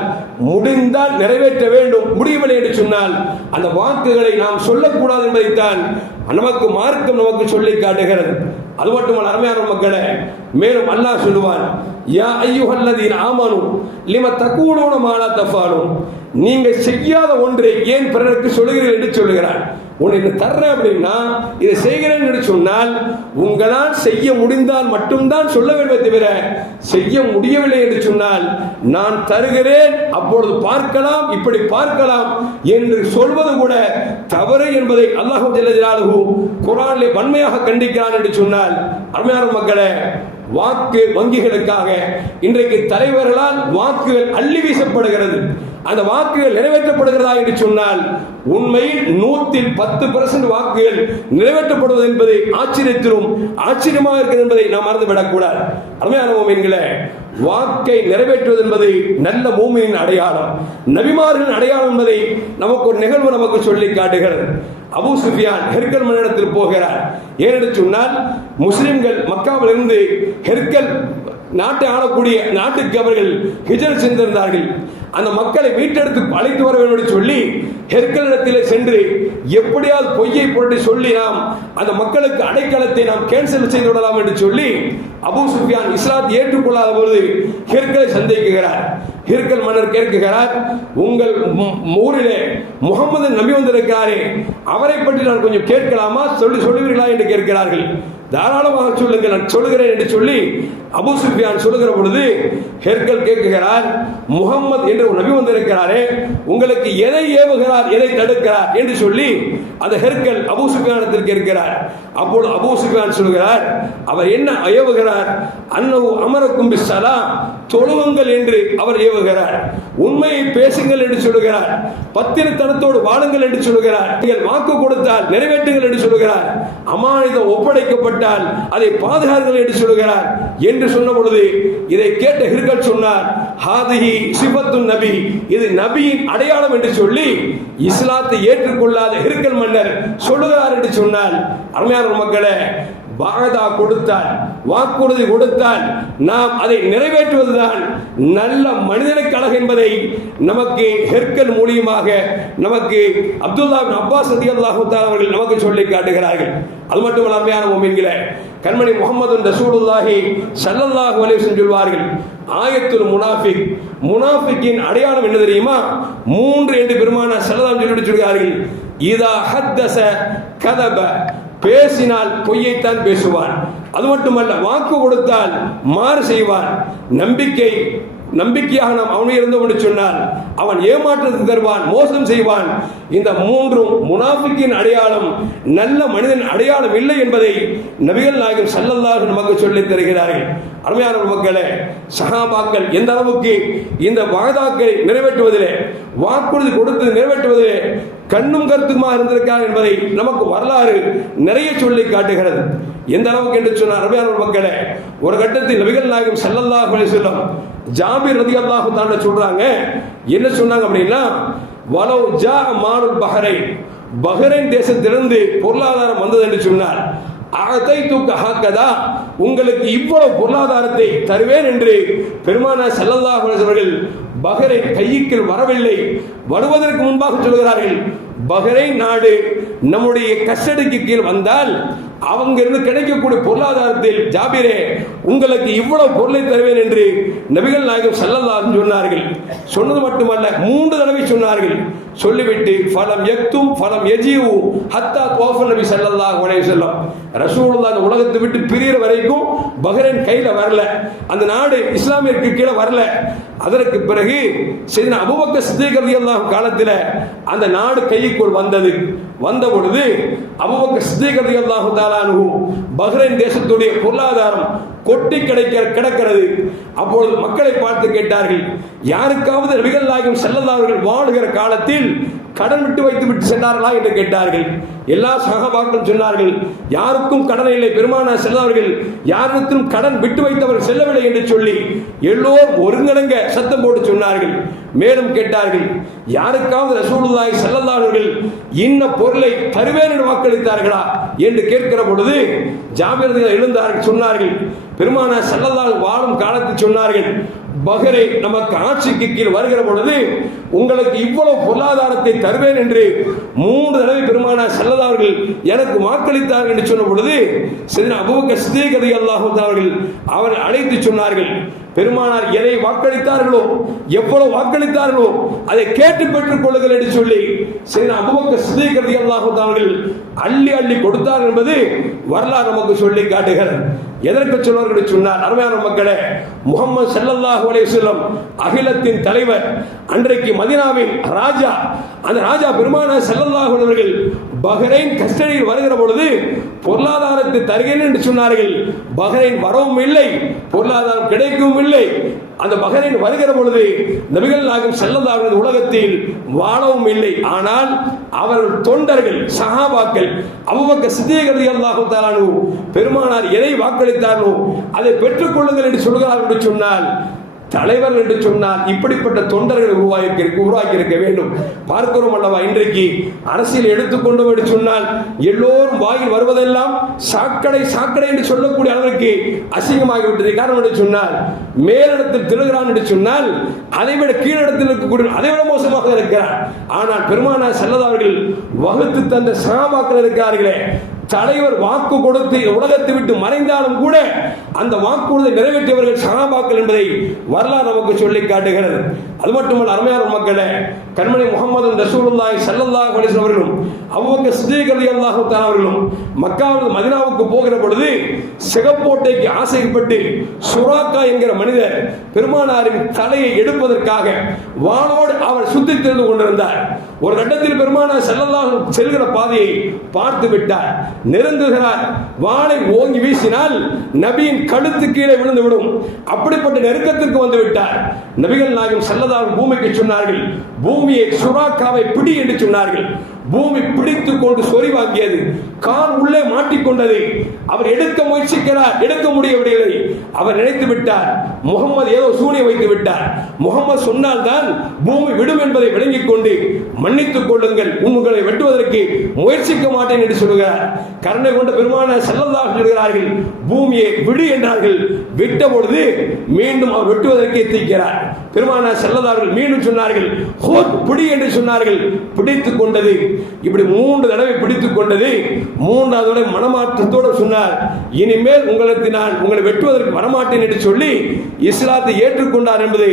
முடிந்தால் நிறைவேற்ற வேண்டும். முடியவில்லை என்று சொன்னால் அந்த வாக்குகளை நாம் சொல்லக்கூடாது என்பதைத்தான் நமக்கு மார்க்கம் நமக்கு சொல்லி காட்டுகிறது. அது மட்டுமல்ல அருமையான மக்களே, மேலும் அல்லாஹ் சொல்லுவான், யா அய்யுஹல்லதீன ஆமனு லிம தகூலூன மா லா தஃபாலூன், நீங்க செய்யாத ஒன்றை ஏன் பிறருக்கு சொல்லுகிறீர்கள் என்று சொல்லுகிறான். உன்னை தர்றேன் அப்படின்னா இதை செய்கிறேன் என்று சொன்னால் உங்களால் செய்ய முடிந்தால் மட்டும்தான் சொல்ல வேண்டும், தவிர செய்ய முடியவில்லை என்று சொன்னால் நான் தருகிறேன் அப்பொழுது பார்க்கலாம், இப்படி பார்க்கலாம் என்று சொல்வது கூட தவறு என்பதை அல்லாஹ் ஜல்ல ஜலாலுஹு குர்ஆனிலே வன்மையாக கண்டிக்கிறான் என்று சொன்னால், அருமையான மக்களே, வாக்கு வங்கிகளுக்காக இன்றைக்கு தலைவர்களால் வாக்குகள் அள்ளி வீசப்படுகிறது. அந்த வாக்குகள் நிறைவேற்றப்படுகிறதா என்று சொன்னால் உண்மையில் 110% வாக்குகள் நிறைவேற்றப்படுவது என்பது ஆச்சரியமாக இருக்கிறது என்பதை நாம் மறந்துவிடக் கூடாது. அருமையான மூமின்களே, வாக்கை நிறைவேற்றுவது என்பது நல்ல மூமினின் அடையாளம், நபிமார்களின் அடையாளம் என்பதை நமக்கு ஒரு நிகழ்வு நமக்கு சொல்லி காட்டுகிறது. அபூ சுஃபியான் ஹெர்கல் மன்னரிடத்தில் போகிறார். ஏனென்று சொன்னால் முஸ்லிம்கள் மக்காவில் இருந்து ஹெர்கல் நாட்டை ஆளக்கூடிய நாட்டுக்கு அவர்கள் ஹிஜ்ரத் சென்றிருந்தார்கள். அந்த மக்களை மீட்டெடுத்து அழைத்து வர வேண்டும் என்று சொல்லி ஹெர்கலிடத்திலே சென்று எப்படியாவது பொய்யை புரட்டி சொல்லி நாம் அந்த மக்களுக்கு அடைக்கலத்தை நாம் கேன்சல் செய்து விடலாம் என்று சொல்லி அபூ சுஃபியான் இஸ்லாத்தை ஏற்றுக்கொள்ளாத பொழுது ஹெர்கலை சந்திக்கிறார். ஹெர்கல் மன்னர் கேட்கிறார், உங்கள் ஊரிலே முகமது நபி வந்திருக்கிறாரே, அவரை பற்றி நான் கொஞ்சம் கேட்கலாமா, சொல்லுவீர்களா என்று கேட்கிறார்கள். தாராளமாக சொல்லுங்கள், நான் சொல்லுகிறேன் என்று சொல்லி அபூ சுஃபியான் சொல்லுகிற பொழுது ஹெர்கல் கேட்கிறார், முகம்மது என்று ஒரு நபி வந்திருக்கிறாரே, உங்களுக்கு எதை ஏவுகிறார், எதை தடுக்கிறார் என்று சொல்லி அந்த ஹெர்கல் அபூ சுஃபியானிடத்தில் கேட்கிறார். அப்பொழுது அபூ சுஃபியான் சொல்கிறார், அவர் என்ன ஏவுகிறார், அன்னஹு அமரக்கும் பிஸ்ஸலாம், தொழுவுங்கள் என்று அவர் ஏவுகிறார். உண்மையை பேசுங்கள் என்று சொல்லுகிறார். பத்திரத்தனத்தோடு வாழுங்கள் என்று சொல்லுகிறார். நீங்கள் வாக்கு கொடுத்தால் நிறைவேற்றுங்கள் என்று சொல்லுகிறார். அமானிதம் ஒப்படைக்கப்பட்டால் அதை பாதுகாங்கள் என்று சொல்லுகிறார் என்று சொன்ன பொழுது இதை கேட்ட ஹெர்கல் சொன்னார், ஹாதிஹி சிஃபத்துன் நபி, இது நபியின் அடையாளம் என்று சொல்லி இஸ்லாத்தை ஏற்றுக்கொள்ளாத ஹெர்கல் மன்னர் சொல்லுகிறார் என்று சொன்னால், அருமையான மக்களே, வாதா கொடுத்தால், வாக்குறுதி கொடுத்தால் நாம் அதை நிறைவேற்றுவதுதான் நல்ல மனிதனுக்கு அழகு என்பதை நமக்கு ஹெர்கல் மூலியமாக நமக்கு அப்துல்லா பின் அப்பாஸ் ரலியல்லாஹு தஆலா அவர்கள் நமக்கு சொல்லி காட்டுகிறார்கள். அது மட்டுமல்ல, அருமையான முஃமின்களே, கண்மணி முஹம்மது ரசூலுல்லாஹி ஸல்லல்லாஹு அலைஹி வஸல்லம் சொல்வார்கள், ஆயத்துல் முனாஃபிக், முனாஃபிக்கின் அடையாளம் என்ன தெரியுமா? 3 என்று பெருமானார் ஸல்லல்லாஹு அலைஹி வஸல்லம் சொல்கிறார்கள். இதா ஹத்தஸ கதப, பேசினால் பொய்யைத்தான் பேசுவான். அது மட்டுமல்ல, வாக்கு கொடுத்தால் மாறு செய்வான். நம்பிக்கையாக நாம் அவனை இருந்தோம் என்று சொன்னால் அவன் ஏமாற்றத்துக்கு தருவான், மோசம் செய்வான். இந்த 3 முனாஃபிக்கின் அடையாளம், நல்ல மனிதன் அடையாளம் இல்லை என்பதை நபிகள் நாயகம் ஸல்லல்லாஹு அலைஹி நமக்கு சொல்லித் தருகிறார்கள். அருமையான மக்களே, சஹாபாக்கள் எந்த அளவுக்கு இந்த வாதாக்களை நிறைவேற்றுவதிலே, வாக்குறுதி கொடுத்து நிறைவேற்றுவதிலே கண்ணும் கருத்துமாக இருந்திருக்கார் என்பதை நமக்கு வரலாறு நிறைய சொல்லி காட்டுகிறது. எந்த அளவுக்கு என்று சொன்னார், அருமையான மக்களே, ஒரு கட்டத்தில் நபிகள் நாயகம் ஸல்லல்லாஹு அலைஹி வஸல்லம் ஜாபிர் ரலியல்லாஹு தஆலா சொல்றாங்க, என்ன சொன்னாங்க அப்படின்னா, வலவ் ஜா மானுல் பஹரைன், பஹரைன் தேசத்திலிருந்து பொருளாதாரம் வந்தது என்று சொன்னார், உங்களுக்கு இவ்வளவு பொருளாதாரத்தை தருவேன் என்று பெருமானார் ஸல்லல்லாஹு அலைஹி வஸல்லம் அவர்கள் பஹரைன் கைக்கு வரவில்லை, வருவதற்கு முன்பாக சொல்கிறார்கள், பஹரைன் நாடு நம்முடைய கஸ்டடிக்கு கீழ் வந்தால் அங்கிருந்து கிடைக்கக்கூடிய பொருளாதாரத்தில் ஜாபிரே உங்களுக்கு இவ்வளவு பொருளை தருவேன் என்று நபிகள் நாயகம் ஸல்லல்லாஹு அலைஹி சொன்னார்கள். சொன்னது மட்டுமல்ல, 3 தடவை சொன்னார்கள். சொல்லிவிட்டு ஃபலம் யக்தும் ஃபலம் யஜீவு ஹத்தா தவாஃப நபி ஸல்லல்லாஹு அலைஹி வஸல்லம், ரசூலுல்லாஹ் இந்த உலகத்தை விட்டு பிரியற வரைக்கும் பஹரைன் கையில வரல, அந்த நாடு இஸ்லாமிற்கு கீழே வரல. அதற்கு பிறகு சையதுனா அபூபக்கர் சித்திக் ரலியல்லாஹு காலத்தில் அந்த நாடு கைக்குள் வந்த பொழுது அபூபக்கர் சித்திக் ரலியல்லாஹு தஆலா அன்ஹு பஹரைன் தேசத்துடைய பொருளாதாரம் கொட்டி கிடக்கிறது. அப்பொழுது மக்களை பார்த்து கேட்டார்கள், யாருக்காவது நபிகள் நாயகம் ஸல்லல்லாஹு அலைஹி வஸல்லம் வாழுகிற காலத்தில் கடன் விட்டு சென்றார்களா என்று கேட்டார்கள். எல்லா சஹாபாக்களும் சொன்னார்கள், யாருக்கும் கடன் இல்லை, பெருமானார் ஸல்லல்லாஹு அலைஹி வஸல்லம் யாருக்கும் கடன் விட்டு வைத்தவர் செல்லவில்லை என்று சொல்லி எல்லோரும் ஒருங்கிணங்க சத்தம் போட்டு சொன்னார்கள். மேலும் கேட்டார்கள், யாருக்காவது ரசூலுல்லாஹி ஸல்லல்லாஹு அலைஹி வஸல்லம் இன்ன பொருளை தருவேன் என்று வாக்களித்தார்களா என்று கேட்கிற பொழுது ஜாபிர் எழுந்தார்கள். சொன்னார்கள், பெருமானார் ஸல்லல்லாஹு அலைஹி வஸல்லம் வாழும் காலத்தில் சொன்னார்கள், பஹரைன் நமக்கு ஆட்சிக்கு கீழ் வருகிற பொழுது உங்களுக்கு இவ்வளவு பொருளாதாரத்தை தருவேன் என்று 3 தடவை பெருமானார் ஸல்லல்லாஹு அலைஹி வஸல்லம் எனக்கு வாக்களித்தார்கள் என்று சொன்ன பொழுது சையதுனா அபூபக்கர் சித்திக் ரலியல்லாஹு தஆலா அவர்கள் அழைத்து சொன்னார்கள், பெருமானார் எதை வாக்களித்தார்களோ, எவ்வளவு வாக்களித்தார்களோ அதை கேட்டு பெற்றுக் கொள்ளுங்கள் என்று சொல்லி சையதுனா அபூபக்கர் சித்திக் ரலியல்லாஹு தஆலா அள்ளி கொடுத்தார்கள் என்பது வரலாறு நமக்கு சொல்லி காட்டுகிறது. எதற்கு சொல்வார்கள் சொன்னார்? அருமையான மக்களே, முஹம்மது ஸல்லல்லாஹு அலைஹி வஸல்லம் அகிலத்தின் தலைவர், அன்றைக்கு மதீனாவின் ராஜா, அந்த ராஜா பெருமானார் ஸல்லல்லாஹு அலைஹி அவர்கள் பஹ்ரைன் கஸ்டடியில் வருகிற பொழுது பொருளாதாரத்தை தருகிறேன் என்று சொன்னார்கள். பஹ்ரைன் வரவும் இல்லை, பொருளாதாரம் கிடைக்கவும் இல்லை. அந்த பஹ்ரைன் வருகிற பொழுது நபிகள் நாயகம் ஸல்லல்லாஹு அலைஹி உலகத்தில் வாழவும் இல்லை. ஆனால் அவர்கள் தொண்டர்கள், சஹாபாக்கள், அபூபக்கர் சித்திக் ரலியல்லாஹு தஆலா அன்ஹு பெருமானார் எதை வாக்களித்தார்களோ அதை பெற்றுக் கொள்ளுங்கள் என்று சொல்கிறார்கள் என்று சொன்னால், தலைவர் என்று சொன்னால் இப்படிப்பட்ட தொண்டர்களை உருவாக்கி இருக்க வேண்டும். பார்க்கிறோம் அல்லவா, இன்றைக்கு அரசியல் எடுத்துக்கொண்டோம் என்று சொன்னால் எல்லோரும் வாயில் வருவதெல்லாம் சாக்கடை சாக்கடை என்று சொல்லக்கூடிய அளவிற்கு அசிங்கமாகிவிட்டது. காரணம் என்று சொன்னால், மேலிடத்தில் திருகிறான் என்று சொன்னால் அதைவிட கீழிடத்தில் இருக்கக்கூடிய அதைவிட மோசமாக இருக்கிறார். ஆனால் பெருமானார் ஸல்லல்லாஹு அலைஹி அவர்கள் வகுத்து தந்த சஹாபாக்கள் இருக்கிறார்களே, தலைவர் வாக்கு கொடுத்து உலகத்தை விட்டு மறைந்தாலும் கூட அந்த வாக்குறுதியை நிறைவேற்றியவர்கள் சஹாபாக்கள் என்பதை வரலாறு நமக்கு சொல்லி காட்டுகிறது. அது மட்டுமல்ல, அருமையான மக்களே, கண்மணி முஹம்மது ரசூலுல்லாஹி ஸல்லல்லாஹு அலைஹி வஸல்லம் அவர்களும் அபூபக்கர் சித்திக் ரலியல்லாஹு தஆலா அவர்களும் மக்காவிலிருந்து மதீனாவுக்கு போகிற பொழுது சிகப்போட்டைக்கு ஆசைப்பட்டு சுராக்கா என்கிற மனிதர் பெருமானாரின் தலையை எடுப்பதற்காக வாளோடு அவர் சுத்தித் திரிந்து கொண்டிருந்தார். ஒரு கட்டத்தில் பெருமானார் ஸல்லல்லாஹு அலைஹி வஸல்லம் செல்கிற பாதையை பார்த்து விட்டார். நெருங்குகிறார். வாளை ஓங்கி வீசினால் நபியின் கழுத்து கீழே விழுந்து விடும். அப்படிப்பட்ட நெருக்கத்திற்கு வந்து விட்டார். நபிகள் நாயகம் ஸல்லல்லாஹு அலைஹி பூமிக்கு சொன்னார்கள், பூமியை சுராக்காவை பிடி என்று சொன்னார்கள். பூமி பிடித்துக் கொண்டு சொறி வாங்கியது, கால் உள்ளே மாட்டிக்கொண்டது. அவர் எடுக்க முயற்சிக்கிறார், எடுக்க முடியவில்லை. அவர் நினைத்து விட்டார், முகமது ஏதோ சூனியம் வைத்து விட்டார். முகமது சொன்னால் தான் பூமி விடும் என்பதை விளங்கிக் கொண்டு மன்னித்துக் கொள்ளுங்கள், உங்களை வெட்டுவதற்கு முயற்சிக்க மாட்டேன் என்று சொல்கிறார். கருணை கொண்ட பெருமானார் ஸல்லல்லாஹு அலைஹி சொல்கிறார்கள், பூமியை விடு என்றார்கள். விட்ட பொழுது மீண்டும் அவர் வெட்டுவதற்கு எத்திக்கிறார். பெருமானார் ஸல்லல்லாஹு அலைஹி மீண்டும் சொன்னார்கள், பிடி என்று சொன்னார்கள். பிடித்துக் கொண்டது. இப்படி 3 தடவை பிடித்துக் கொண்டது. 3வது தடவை மனமாற்றத்தோடு சொன்னார், இனிமேல் உங்களுக்கு நான் உங்களை வெட்டுவதற்கு வரமாட்டேன் என்று சொல்லி இஸ்லாத்தை ஏற்றுக்கொண்டார் என்பது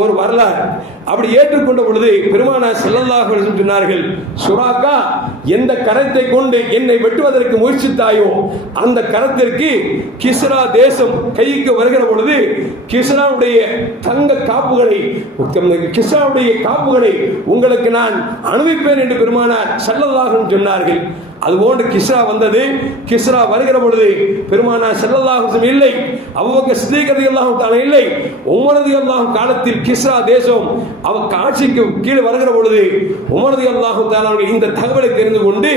ஒரு வரலாறு. அப்படி ஏற்றுக்கொண்ட பொழுது பெருமானார் ஸல்லல்லாஹு அலைஹி வஸல்லம் சொன்னார்கள், சுராக்கா, எந்த கரத்தை கொண்டு என்னை வெட்டுவதற்கு முயற்சித்தாயோ அந்த கரத்திற்கு கிஸ்ரா தேசம் கைக்கு வருகிற பொழுது கிஸ்ராவுடைய தங்க காப்புகளை, கிஸ்ராவுடைய காப்புகளை உங்களுக்கு நான் அனுப்பிப்பேன் என்று பெருமானார் ஸல்லல்லாஹு அலைஹி சொன்னார்கள். அதுபோன்று கிஸ்ரா வந்தது. கிஸ்ரா வருகிற பொழுது பெருமானார் ஸல்லல்லாஹு அலைஹி வஸல்லம் இல்லை, அபூபக்கர் சித்திக் ரலியல்லாஹு தஆலா இல்லை. உமர் ரலியல்லாஹு காலத்தில் கிஸ்ரா தேசம் அவர் ஆட்சிக்கு கீழே வருகிற பொழுது உமர் ரலியல்லாஹு தஆலா இந்த தகவலை தெரிந்து கொண்டு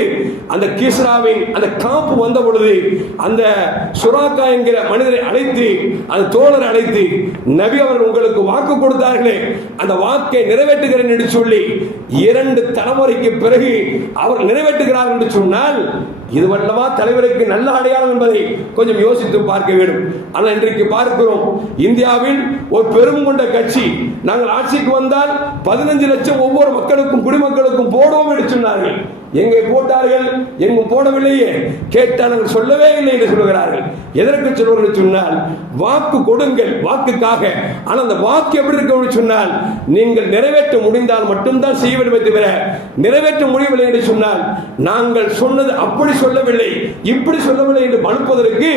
அந்த கிஸ்ராவின் அந்த காப்பு வந்த பொழுது அந்த சுராக்கா என்கிற மனிதரை அழைத்து, அந்த தோழரை அழைத்து, நபி அவர்கள் உங்களுக்கு வாக்கு கொடுத்தார்களே அந்த வாக்கை நிறைவேற்றுகிறேன் என்று சொல்லி 2 தலைமுறைக்கு பிறகு அவர் நிறைவேற்றுகிறார்கள் என்று சொன்னார். இது வல்லவா தலைவருக்கு நல்ல அடையாளம் என்பதை கொஞ்சம் யோசித்து பார்க்க வேண்டும். ஆனால் இன்றைக்கு பார்க்கிறோம், இந்தியாவில் ஒரு பெரும் கொண்ட கட்சி நாங்கள் ஆட்சிக்கு வந்தால் 15 லட்சம் ஒவ்வொரு மக்களுக்கும் குடிமக்களுக்கும் போடுவோம் என்று சொன்னார்கள். எங்கே போட்டார்கள்? எங்கும் போடவில்லையே. கேட்டால் சொல்லவே இல்லை என்று சொல்கிறார்கள். எதற்கு சொல்வார்கள் சொன்னால், வாக்கு கொடுங்கள் வாக்குக்காக. ஆனால் அந்த வாக்கு எப்படி இருக்க சொன்னால், நீங்கள் நிறைவேற்ற முடிந்தால் மட்டும்தான் செய்ய வேண்டும் தவிர நிறைவேற்ற முடியவில்லை என்று சொன்னால் நாங்கள் சொன்னது அப்படி சொல்லவில்லை இப்படி சொல்லவில்லை என்று மறுப்பதற்கு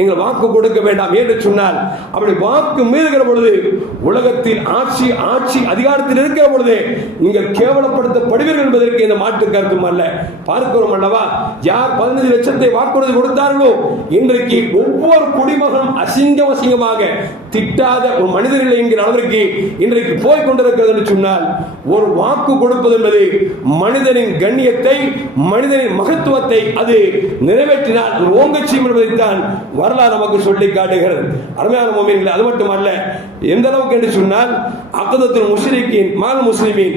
நீங்கள் வாக்கு கொடுக்க வேண்டாம் என்று சொன்னால், அப்படி வாக்கு மீறுகிற பொழுது உலகத்தில் ஆட்சி அதிகாரத்தில் இருக்கிற பொழுது நீங்கள் கேவலப்படுத்தப்படுவீர்கள் என்பதற்கு இந்த மாற்று கருத்தும் அல்ல. பார்க்கிறோம் அல்லவா, யார் 15 லட்சத்தை வாக்குறுதி கொடுத்தார்களோ இன்றைக்கு ஒவ்வொரு குடிமகனும் அசிங்கமாக திட்டாத ஒரு மனிதர் இல்லை என்கிற அளவிற்கு இன்றைக்கு போய் கொண்டிருக்கிறது என்று சொன்னால், ஒரு வாக்கு கொடுப்பது என்பது மனிதனின் கண்ணியத்தை, மனிதனின் மகத்துவத்தை அது நிறைவேற்றினால் ஓங்கச்சியம் என்பதைத்தான் வரலாறு நமக்கு சொல்லி காட்டுகிறது. அருமையான முஃமின்களே, அது மட்டுமல்ல, எந்த அளவுக்கு என்று சொன்னால் அக்தத்துல் முஷ்ரிக்கீன் மால் முஸ்லிமீன்,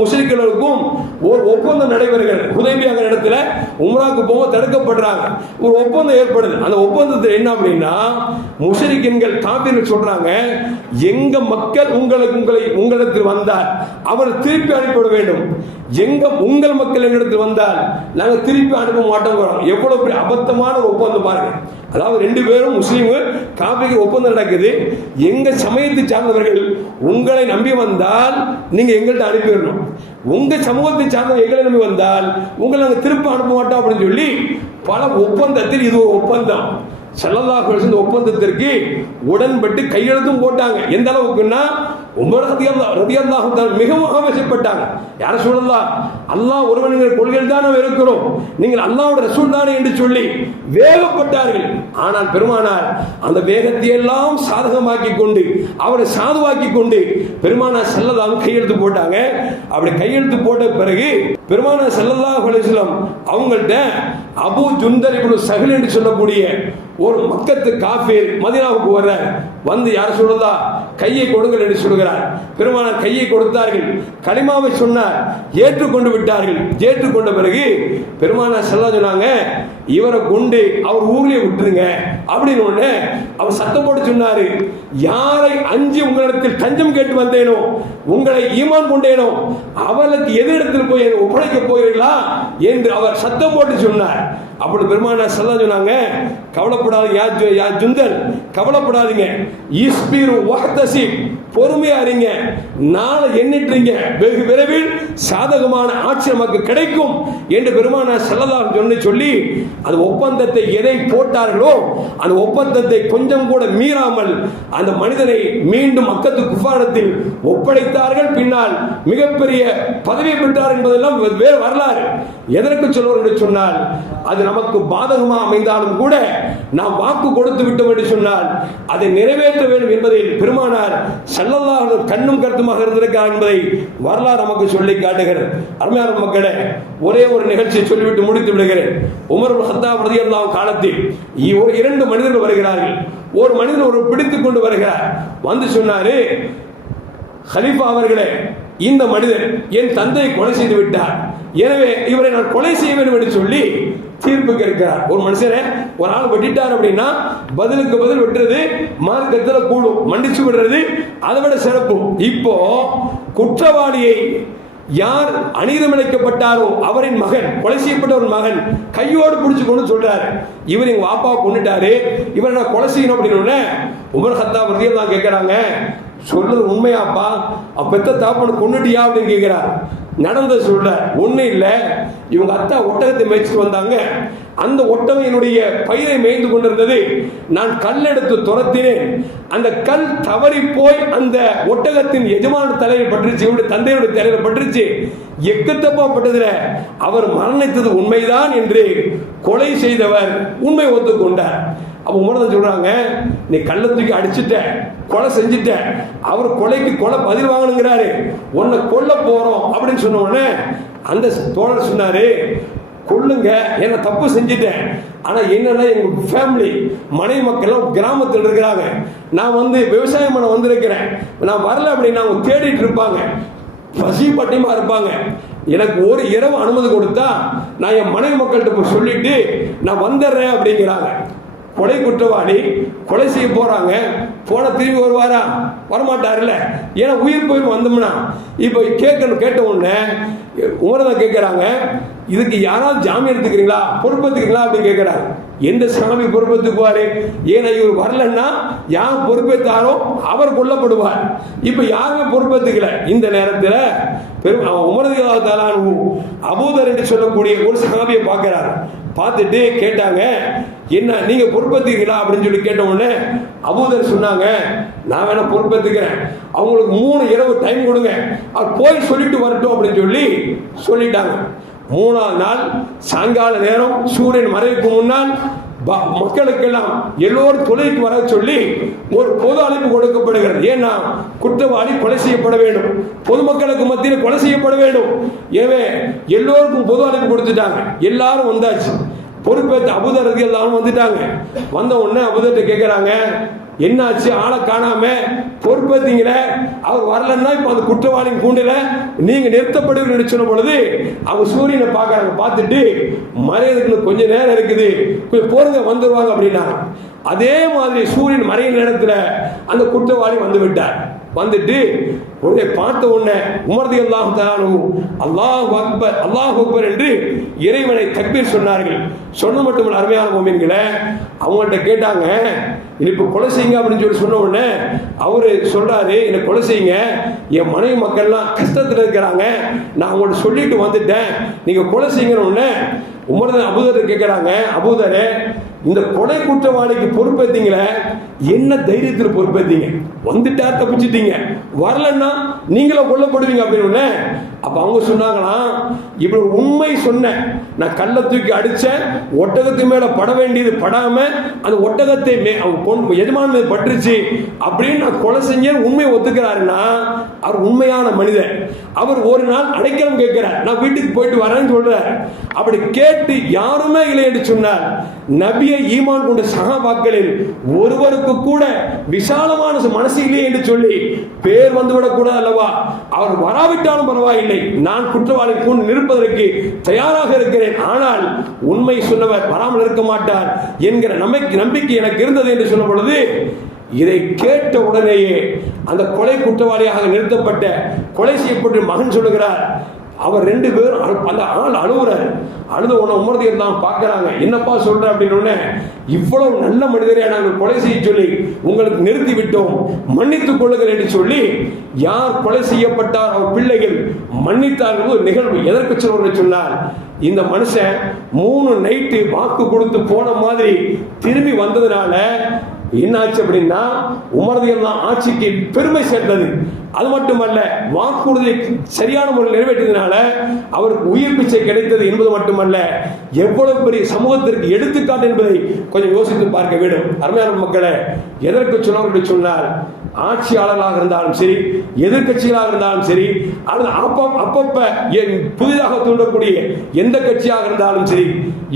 முஸ்லிம்களுக்கும் ஒரு ஒப்பந்தம் நடைபெறுகிறது. ஹுதைபியா இடத்துல உம்ராக்கு போக தடுக்கப்படுறாங்க. ஒரு ஒப்பந்தம் ஏற்படுது. அந்த ஒப்பந்தத்தில் என்ன அப்படின்னா, முஷ்ரிக்கீன்கள் காபிர்கள் சொல்றாங்க, எங்க மக்கள் உங்களிடத்தில் வந்தால் அவர் திருப்பி அனுப்பிவிட வேண்டும், உங்கள் மக்கள் எங்களிடத்தில் வந்தால் நாங்கள் திருப்பி அனுப்ப மாட்டோம். எவ்வளவு பெரிய அபத்தமான ஒரு ஒப்பந்தம் பாருங்க. அதாவது 2 பேரும் முஸ்லீம்கள் காபிர்கள் ஒப்பந்தம் நடக்குது. எங்க சமயத்தை சார்ந்தவர்கள் உங்களை நம்பி வந்தால் நீங்க எங்கள்கிட்ட அனுப்பிடணும், உங்க சமூகத்தை சார்ந்த எங்களை நம்பி வந்தால் உங்களை நாங்கள் திருப்ப அனுப்ப மாட்டோம் அப்படின்னு சொல்லி பல ஒப்பந்தத்தில் இது ஒரு ஒப்பந்தம். ஸல்லல்லாஹு அலைஹி வஸல்லம் ஒப்பந்தத்திற்கு உடன்பட்டு கையெழுத்தும் போட்டாங்க. எந்த அளவுக்குன்னா உமர் ரலியல்லாஹு தஆலா மிகவும் ஆவேசப்பட்டாங்க. யார சொல்லலாம், அல்லாஹ் ஒருவனுங்கிற கொள்கையில் தான் நாம் இருக்கிறோம், நீங்கள் அல்லாஹ்வுடைய ரசூல் தானே என்று சொல்லி வேகப்பட்டார்கள். ஆனால் பெருமானார் அந்த வேகத்தை எல்லாம் சாதகமாக்கி கொண்டு அவரை சாதுவாக்கி கொண்டு பெருமானார் ஸல்லல்லாஹு கையெழுத்து போட்டாங்க. அப்படி கையெழுத்து போட்ட பிறகு பெருமானார் ஸல்லல்லாஹு அலைஹி வஸல்லம் அவங்கள்ட்ட அபூ ஜுந்தல் இப்னு ஸஹல் என்று சொல்லக்கூடிய ஒரு மக்கத்து காஃபிர் மதீனாவுக்கு வர்றார். வந்து யார் சொல்லலா, கையை கொடுங்கள் என்று சொல்கிறார். பெருமானார் கையை கொடுத்தார்கள், கலிமாவை சொன்னார், ஏற்றுக்கொண்டு விட்டார்கள். ஏற்றுக்கொண்ட பிறகு பெருமானார் ஸல்லல்லாஹு சொன்னாங்க, இவரை கொண்டு அவர் ஊர்லயே விட்டுருங்க அப்படின்னு ஒண்ணு அவர் சத்தம் போட்டு சொன்னாரு. யாரை அஞ்சி உங்களிடத்தில் தஞ்சம் கேட்டு வந்தேனோ, உங்களை ஈமான் கொண்டேனோ, அவளுக்கு எதிரிடத்தில் போய் ஒப்படைக்க போகிறீர்களா என்று அவர் சத்தம் போட்டு சொன்னார். அப்படி பெருமானார் ஸல்லல்லாஹு சொன்னாங்க, கவலைப்படாதீங்க யா ஜுந்தல், கவலைப்படாதீங்க, இஸ்பிரு வஹ்தசிப், பொறுமையா இருங்க, நாளை எண்ணிட்டுறீங்க, வெகு விரைவில் சாதகமான ஆட்சி நமக்கு கிடைக்கும் என்று பெருமானார் ஸல்லல்லாஹு சொல்லி அந்த ஒப்பந்தத்தை எதை போட்டார்களோ அந்த ஒப்பந்தத்தை கொஞ்சம் கூட மீறாமல் அந்த மனிதனை மீண்டும் மக்கத்து குஃபாரத்தில் ஒப்படைத்தார்கள். பின்னால் மிகப்பெரிய பதவி பெற்றார் என்பதெல்லாம் வேறு வரலாறு. எதற்கு சொல்வோம் என்று சொன்னால், அது நமக்கு பாதகமாக அமைந்தாலும் கூட நாம் வாக்கு கொடுத்து விட்டோம் என்று சொன்னால் அதை நிறைவேற்ற வேண்டும் என்பதில் பெருமானார் ஸல்லல்லாஹு கண்ணும் கருத்துமாக இருந்திருக்கிறார் என்பதை வரலாறு நமக்கு சொல்லி காட்டுகிறது. அருமையான மக்களே, ஒரே ஒரு நிகழ்ச்சியை சொல்லிவிட்டு முடித்து விடுகிறேன். உமர் இப்னு கத்தாப் ரலியல்லாஹு காலத்தில் இரண்டு மனிதர்கள் வருகிறார்கள். ஒரு மனிதர் ஒரு பிடித்துக் கொண்டு வருகிறார். வந்து சொன்னாரு, கலீஃபா அவர்களே, இந்த மனிதர் என் தந்தையை கொலை செய்து விட்டார், எனவே இவரை நான் கொலை செய்ய வேண்டும் என்று சொல்லி தீர்ப்பு கேட்கிறார். ஒரு மனுஷனை ஒரு ஆள் வெட்டிட்டார் அப்படின்னா பதிலுக்கு பதில் வெட்டுறது மார்க்கத்தில் கூடும், மன்னிச்சு விடுறது அதை விட சிறப்பு. இப்போ குற்றவாளியை யார் அநீதம் இழைக்கப்பட்டாரோ அவரின் மகன், கொலை செய்யப்பட்ட ஒரு மகன் கையோடு பிடிச்சு கொண்டு சொல்றாரு, இவர் எங்க வாப்பா கொண்டுட்டாரு, இவரை நான் கொலை செய்யணும் அப்படின்னு உமர் கத்தாப் ரலியல்லாஹு கேட்கிறாங்க, சொல்றது உண்மையாப்பா, பெத்த தாப்பனை கொண்டுட்டியா அப்படின்னு கேட்கிறார். நடந்த சொல்ற ஒண்ணு இல்ல, இவங்க அத்தா ஒட்டகத்தை மேய்ச்சிட்டு வந்தாங்க, அந்த ஒட்டகம் என்னுடைய பயிரை மேய்ந்து கொண்டிருந்தது, நான் கல் எடுத்து துரத்தினேன், அந்த கல் தவறி போய் அந்த ஒட்டகத்தின் எஜமான தலையில் பட்டுருச்சு, இவருடைய தந்தையுடைய தலையில பட்டுருச்சு, எக்கத்தப்பட்டதுல அவர் மரணித்தது உண்மைதான் என்று கொலை செய்தவர் உண்மை ஒத்துக்கொண்டார். அப்ப உமர் சொல்றாங்க, நீ கல்லை தூக்கி அடிச்சுட்ட, கொலை செஞ்சுட்ட, அவர் கொலைக்கு கொலை பதில் வாங்கணுங்கிறாரு, உன்னை கொல்ல போறோம் அப்படின்னு சொன்ன உடனே அந்த தோழர் சொன்னாரு, கொல்லுங்க, என்ன தப்பு செஞ்சுட்டேன், ஆனா என்னன்னா எங்க ஃபேமிலி மனைவி மக்கள் கிராமத்தில் இருக்கிறாங்க, நான் வந்து விவசாயம் பண்ண வந்திருக்கிறேன், நான் வரல அப்படின்னு அவங்க தேடிட்டு இருப்பாங்க, பசி பட்டியமா இருப்பாங்க, எனக்கு ஒரு இரவு அனுமதி கொடுத்தா நான் என் மனைவி மக்கள்கிட்ட போய் சொல்லிட்டு நான் வந்துடுறேன் அப்படிங்கிறாங்க. கொலை குற்றவாளி கொலை செய்ய போறாங்க, போன திரும்பி வருவாரா, வரமாட்டார்ல, ஏன்னா உயிர் போய் வந்தோம்னா. இப்போ கேட்ட உடனே உமரதான் கேட்கிறாங்க, இதுக்கு யாராவது ஜாமீன் எடுத்துக்கிறீங்களா, பொறுப்பேற்றுக்கிறீங்களா அப்படின்னு கேட்கிறாங்க. எந்த சாமி பொறுப்பேற்றுக்குவாரு, ஏன்னா இவர் வரலன்னா யார் பொறுப்பேற்றாரோ அவர் கொல்லப்படுவார். இப்ப யாருமே பொறுப்பேற்றுக்கல. இந்த நேரத்தில் உமர் ரலியல்லாஹு தஆலா அபூதர் என்று சொல்லக்கூடிய ஒரு சஹாபியை பார்க்கிறார். பார்த்துட்டு கேட்டாங்க, என்ன நீங்க பொறுப்பேற்றுக்கிறீங்களா அப்படின்னு சொல்லி கேட்ட உடனே அபூதர் சொன்னாங்க, நான் வேணா பொறுப்பேற்றுக்கிறேன், அவங்களுக்கு 3 இரவு டைம் கொடுங்க, அவர் போய் சொல்லிட்டு வரட்டும் அப்படின்னு சொல்லி சொல்லிட்டாங்க. 3ஆவது நாள் சாயங்கால நேரம் சூரியன் மறைவுக்கு முன்னால் மக்களுக்கெல்லாம் எல்லோரும் தொழிலுக்கு வர சொல்லி ஒரு பொது அழைப்பு கொடுக்கப்படுகிறது. ஏன்னா குற்றவாளி கொலை செய்யப்பட வேண்டும், பொதுமக்களுக்கு மத்தியில் கொலை செய்யப்பட வேண்டும், எனவே எல்லோருக்கும் பொது அழைப்பு கொடுத்துட்டாங்க. எல்லாரும் வந்தாச்சு, பொறுப்பேற்று அபூதர் ரலியல்லாஹு வந்துட்டாங்க. வந்த உடனே அபூதர்கிட்ட கேட்கிறாங்க, என்னாச்சு, ஆளை காணாம, பொறுப்பேற்றீங்களே, அவர் வரலன்னா இப்ப அந்த குற்றவாளியின் கூண்டில நீங்க நிறுத்தப்படுவீங்கன்னு சொன்ன பொழுது அவங்க சூரியனை பார்க்கறாங்க. பார்த்துட்டு மறையதுக்கு கொஞ்ச நேரம் இருக்குது, கொஞ்சம் போருங்க வந்துருவாங்க அப்படின்னாங்க. அதே மாதிரி சூரியன் மறைய நேரத்தில் அந்த குற்றவாளி வந்து விட்டார். வந்துட்டு உடனே பார்த்த உடனே உமர் ரலியல்லாஹு தஆலா அல்லாஹு அக்பர் அல்லாஹு அக்பர் என்று இறைவனை தக்பீர் சொன்னார்கள். சொன்ன மட்டும் அருமையான மோமின்களே, அவங்கள்ட்ட கேட்டாங்க, இப்போ கொலை செய்யுங்க அப்படின்னு சொல்லி சொன்ன உடனே அவரு சொல்றாரு, என்னை கொலை செய்யுங்க, என் மனைவி மக்கள்லாம் கஷ்டத்தில் இருக்கிறாங்க, நான் அவங்கள்ட்ட சொல்லிட்டு வந்துட்டேன், நீங்க கொலை செய்யுங்கன்னு உடனே உமர் அபூதர் கேட்கிறாங்க, அபூதரே இந்த கொலை குற்றவாளிக்கு பொறுப்பேத்தீங்களே, என்ன தைரியத்தில் பொறுப்பேத்தீங்க? வந்துட்டா தப்பிச்சிட்டீங்க, வரலன்னா நீங்களும் கொல்லப்படுவீங்க அப்படின்னு. அப்ப அவங்க சொன்னாங்களாம், இப்படி உண்மை சொன்னேன், நான் கல்லை தூக்கி அடிச்சேன், ஒட்டகத்து மேல பட வேண்டியது படாம அந்த ஒட்டகத்தை எஜமான பட்டுருச்சு அப்படின்னு நான் கொலை செஞ்சேன் உண்மையை ஒத்துக்கிறாருன்னா அவர் உண்மையான மனிதர். அவர் ஒரு நாள் அடைக்கலம் கேட்கிறார், நான் வீட்டுக்கு போயிட்டு வரேன்னு சொல்றார். அப்படி கேட்டு யாருமே இல்லை என்று சொன்னார். நபியை ஈமான் கொண்ட சஹாபாக்களில் ஒருவருக்கு கூட விசாலமான மனசு இல்லை என்று சொல்லி பேர் வந்துவிடக் கூடாது அல்லவா? அவர் வராவிட்டாலும் பரவாயில்லை, நான் குற்றவாளி நிற்பதற்கு தயாராக இருக்கிறேன், ஆனால் உண்மை சொன்னவர் வராமல் இருக்க மாட்டார் என்கிற நம்பிக்கை எனக்கு இருந்தது என்று சொன்ன பொழுது, இதை கேட்ட உடனேயே அந்த கொலை குற்றவாளியாக நிறுத்தப்பட்ட கொலை செய்யப்பட்ட மகன் சொல்லுகிறார், அவர் 2 பேரும் அந்த ஆள் அழுவுறாரு. அழுத உடனே உமர் ரலியல்லாஹு பார்க்கறாங்க, என்னப்பா சொல்ற அப்படின்னு. இவ்வளவு நல்ல மனிதரை நாங்கள் கொலை செய்ய சொல்லி உங்களுக்கு நிறுத்தி விட்டோம், மன்னித்துக் கொள்ளுங்கள் என்று சொல்லி யார் கொலை செய்யப்பட்டார் அவர் பிள்ளைகள் மன்னித்தார்கள். ஒரு நிகழ்வு எதற்கு சொல்வது சொன்னார், இந்த மனுஷன் 3 நைட்டு வாக்கு கொடுத்து போன மாதிரி திரும்பி வந்ததுனால என்னாச்சு அப்படின்னா உமர் ரலியல்லாஹு ஆட்சிக்கு பெருமை சேர்ந்தது. அது மட்டுமல்ல, வாக்குறுதியை சரியான முறையில் நிறைவேற்றியதனால அவருக்கு உயிர் பிச்சை கிடைத்தது என்பது மட்டுமல்ல, எவ்வளவு பெரிய சமூகத்திற்கு எடுத்துக்காட்டு என்பதை கொஞ்சம் யோசித்து பார்க்க வேண்டும். அருமையான மக்களே, எதற்கு சொன்னவர்கள் சொன்னால், ஆட்சியாளர்களாக இருந்தாலும் சரி, எதிர்கட்சிகளாக இருந்தாலும் சரி, அல்லது அப்பப்ப புதிதாக தூண்டக்கூடிய எந்த கட்சியாக இருந்தாலும் சரி,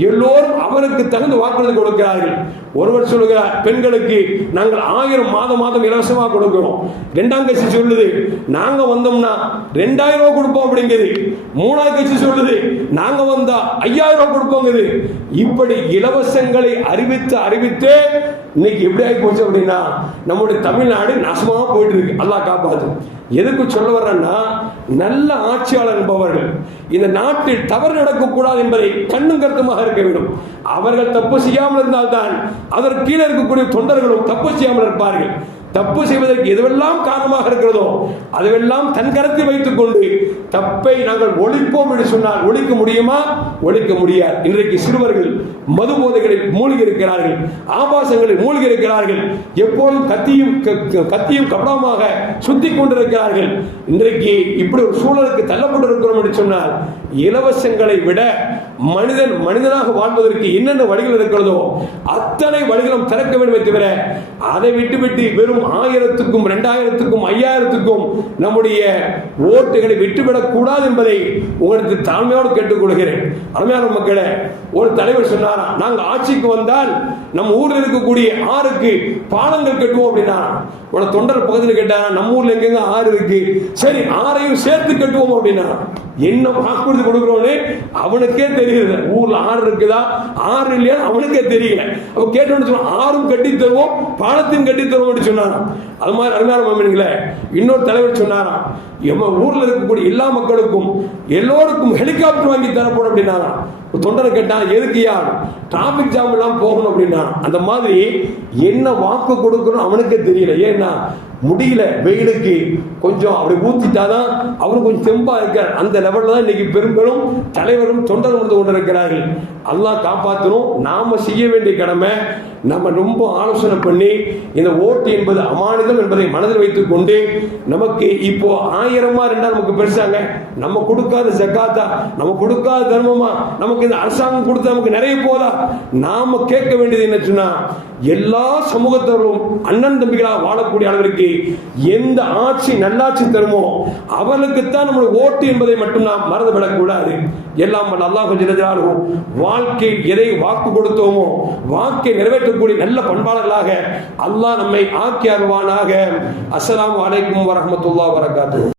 எல்லோரும் அவருக்கு தகுந்த வாக்குறுதி கொடுக்கிறார்கள். ஒருவர் சொல்லுகிறார், பெண்களுக்கு நாங்கள் 1000 மாதம் இலவசமாக கொடுக்கிறோம். 2ஆம் கட்சி சொல்லுது, நாங்க வந்தோம்னா 2000 ரூபாய் கொடுப்போம் அப்படிங்குது. 3ஆவது கட்சி சொல்லுது, நாங்க வந்தா 5000 ரூபாய் கொடுப்போங்குது. இப்படி இலவசங்களை அறிவித்து இன்னைக்கு எப்படி ஆகி போச்சு அப்படின்னா, நம்முடைய தமிழ்நாடு நாசமா போயிட்டு இருக்கு. அல்லாஹ் காப்பாத்து. எதுக்கு சொல்ல வர்றேன்னா, நல்ல ஆட்சியாளர் என்பவர்கள் இந்த நாட்டில் தவறு நடக்கக்கூடாது என்பதை கண்ணும் கருத்துமாக இருக்க வேண்டும். அவர்கள் தப்பு செய்யாமல் இருந்தால்தான் அதற்கு கீழே இருக்கக்கூடிய தொண்டர்களும் தப்பு செய்யாமல் இருப்பார்கள். தப்பு செய்வதற்கு எதுவெல்லாம் காரணமாக இருக்கிறதோ அதுவெல்லாம் தன் கரத்தில் வைத்துக் கொண்டு தப்பை நாங்கள் ஒழிப்போம் என்று சொன்னால் ஒழிக்க முடியுமா? ஒழிக்க முடியாது. இன்றைக்கு சிறுவர்கள் மது போதைகளில் மூழ்கி இருக்கிறார்கள், ஆபாசங்களில் மூழ்கி இருக்கிறார்கள், எப்போதும் கத்தியும் கபடமாக சுத்தி கொண்டிருக்கிறார்கள். இன்றைக்கு இப்படி ஒரு சூழலுக்கு தள்ளப்பட்டிருக்கிறோம் என்று சொன்னால், இலவசங்களை விட மனிதனாக வாழ்வதற்கு என்னென்ன வழிகள் இருக்கிறதோ அத்தனை வழிகளும் திறக்க வேண்டும் தவிர அதை விட்டுவிட்டு வெறும் 1000க்கும் 2000க்கும் 5000க்கும் நம்முடைய ஓட்டுகளை விட்டுவிடக் கூடாது என்பதை உங்களுக்கு தாழ்மையோடு கேட்டுக்கொள்கிறேன். அருமையான மக்களே, ஒரு தலைவர் சொன்னாரா, நாங்கள் ஆட்சிக்கு வந்தால் நம்ம ஊரில் இருக்கக்கூடிய ஆறுக்கு பாலங்கள் கட்டுவோம் அப்படின்னா. உன தொண்டர் பக்கத்தில் கேட்டாரா, நம்ம ஊர்ல எங்க ஆறு இருக்கு, சரி ஆறையும் சேர்த்து கட்டுவோம் அப்படின்னா. என்ன வாக்குறுதி கொடுக்கிறோன்னு அவனுக்கே தெரியுது. ஊர்ல ஆறு இருக்குதா ஆறு இல்லையா அவனுக்கே தெரியல. அப்ப கேட்டோன்னு சொன்னா ஆறும் கட்டி தருவோம் பாலத்தையும் கட்டி தருவோம் சொன்னாராம். அது மாதிரி அருமையான மாமீன்களே, இன்னொரு தலைவர் சொன்னாராம், எம்ம ஊர்ல இருக்கக்கூடிய எல்லா மக்களுக்கும் எல்லோருக்கும் ஹெலிகாப்டர் வாங்கி தரப்படும் அப்படின்னா. தொண்டனை கேட்டான், எதுக்குயா? டிராபிக் ஜாம் எல்லாம் போகணும் அப்படின்னா. அந்த மாதிரி என்ன வாக்கு கொடுக்கணும் அவனுக்கே தெரியல. ஏன்னா முடியல, வெயிலுக்கு கொஞ்சம் அப்படி ஊத்திட்டாதான் அவரும் கொஞ்சம் தெம்பா இருக்கார். அந்த லெவல்ல தான் இன்னைக்கு பெரும்பெரும் தலைவரும் தொண்டரும் வந்து கொண்டிருக்கிறார்கள். அல்லாஹ் காப்பாற்றணும். நாம செய்ய வேண்டிய கடமை, நம்ம ரொம்ப ஆலோசனை பண்ணி இந்த ஓட்டு என்பது அமானிதம் என்பதை மனதில் வைத்துக் கொண்டு, நமக்கு இப்போ 1000 இருந்தால் நமக்கு பெருசாங்க, நம்ம கொடுக்காத ஜக்காத்தா, நம்ம கொடுக்காத தர்மமா, நமக்கு இந்த அரசாங்கம் கொடுத்து நமக்கு நிறைய போதா? நாம கேட்க வேண்டியது என்ன சொன்னா, எல்லா சமூகத்தவர்களும் அண்ணன் தம்பிகளாக வாழக்கூடிய அளவிற்கு எந்த ஆட்சி நல்லாட்சி தருமோ அவர்களுக்குத்தான் நம்முடைய ஓட்டு என்பதை மட்டும் நாம் மறந்துவிடக் கூடாது. எல்லாம் அல்லாஹ் ஜல்ல வாழ்க்கையில் எதை வாக்கு கொடுத்தோமோ வாக்கை நிறைவேற்றக்கூடிய நல்ல பண்பாளர்களாக அல்லாஹ் நம்மை ஆக்கி அருள்வானாக. அஸ்ஸலாமு அலைக்கும் வரஹ்மத்துல்லாஹி வபரகாத்துஹு.